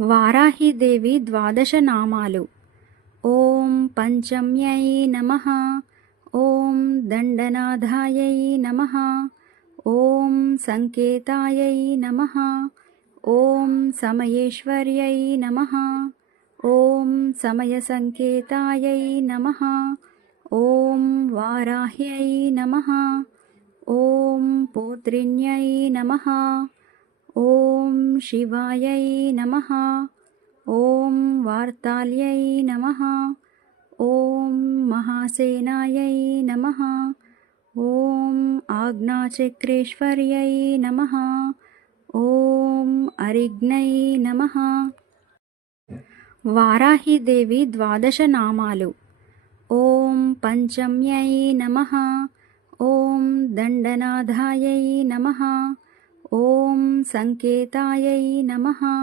వారాహిదేవి 12 నామాలు. ఓం పంచమ్యై నమః. ఓం దండనాథాయై నమః. ఓం సంకేతాయై నమః. ఓం సమయేశ్వర్యై నమః. ఓం సమయసంకేతాయై నమః. ఓం వారాహ్యై నమః. ఓం పౌత్రిణ్యై నమః. ఓం శివాయై నమః. ఓం వార్తాల్యై నమః. ఓం మహాసేనాయై నమః. ఓం ఆజ్ఞాచక్రేశ్వర్యై నమః. ఓం అరిఘ్నై నమః. వారాహిదేవి 12 నామాలు. ఓం పంచమ్యై నమః. ఓం దండనాథాయై నమః. ఓం సంకేతాయై నమః.